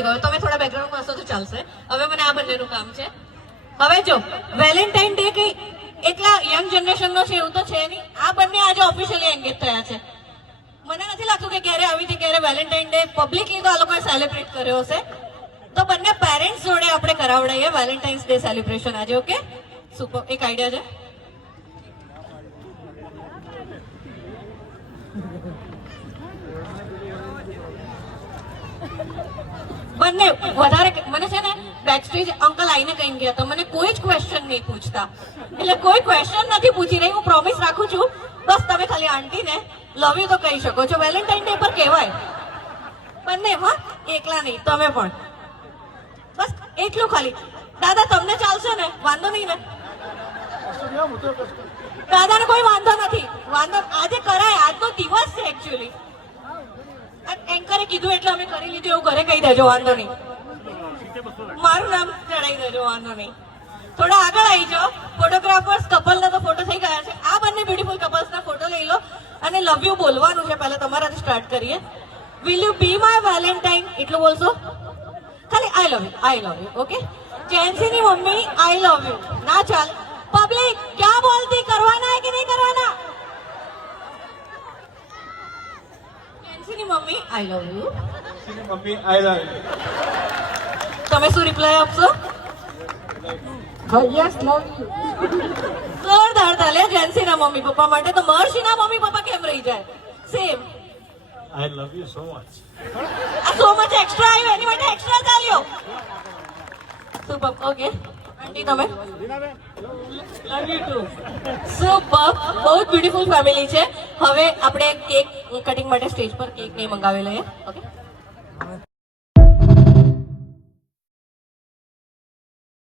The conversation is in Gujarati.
થઈ ગયો. તમે થોડા બેકગ્રાઉન્ડમાં હશો તો ચાલશે. હવે મને આ બંનેનું કામ છે. હવે જો વેલેન્ટાઇન ડે કઈ એટલા યંગ જનરેશનનો છે એવું તો છે નહીં. આ બંને આજે ઓફિશિયલી એન્ગેજ થયા છે. મને નથી લાગતું કે ક્યારે આવી હતી ક્યારે વેલેન્ટાઇન ડે પબ્લિકલી તો આ લોકોએ સેલિબ્રેટ કર્યો હશે. તો બંને પેરેન્ટ્સ જોડે આપણે કરાવડાઈએ વેલેન્ટાઇન્સ ડે સેલિબ્રેશન આજે. Okay, super. એક આઈડિયા છે. બંને વધારે મને છે ને બેકસ્ટેજ અંકલ આઈને કઈ ગયા તો મને કોઈ જ ક્વેશ્ચન નહીં પૂછતા. એટલે કોઈ ક્વેશ્ચન નથી પૂછી રહી. હું પ્રોમિસ રાખું છું. બસ તમે ખાલી આંટીને લવ યુ તો કહી શકો છો. વેલેન્ટાઇન ડે પર કહેવાય બંને. હા, એકલા નહીં, તમે પણ. બસ એટલું ખાલી. દાદા તમને ચાલશે ને? વાંધો નહીં ને? દાદાને કોઈ વાંધો નથી. વાંધો આજે કરાય. આજનો દિવસ છે એકચ્યુઅલી. એન્કરે કીધું એટલે અમે કરી લીધું એવું ઘરે કહી દેજો. વાંધો નહીં. મારું નામ ચડાવી દેજો. વાંધો નહીં. થોડા આગળ આવી જાઓ. ફોટોગ્રાફર્સ કપલના તો ફોટો થઈ ગયા છે. આ બંને બ્યુટીફુલ કપલ્સના ફોટો લઈ લો અને લવ યુ બોલવાનું છે. પહેલા તમારાથી સ્ટાર્ટ કરીએ. Will you be my valentine? એટલું બોલશો ખાલી. I love you, I love you. Okay. જેન્સીની મમ્મી આઈ લવ યુ. ના ચાલ. પબ્લિક ક્યાં બોલતી? કરવાના હે કે નહીં કરવાના? જેન્સીની મમ્મી આઈ લવ યુ. મમ્મી આઈ લવ યુ. તમે શું રિપ્લાય આપશો? Yes love you. જોરદાર તાલે જેન્સીના મમ્મી પપ્પા માટે. તો મહર્ષિના મમ્મી પપ્પા કેમ રહી જાય? સેમ. I love you so much. આ સો મચ એક્સ્ટ્રા આવ્યો એની માટે એક્સ્ટ્રા ચાલ્યો. સુપર. ઓકે આંટી તમે? Love you too. સુપર. બહુ જ બ્યુટીફુલ ફેમિલી છે. હવે આપણે કેક કટિંગ માટે સ્ટેજ પર કેક નહીં મંગાવી લઈએ. ઓકે.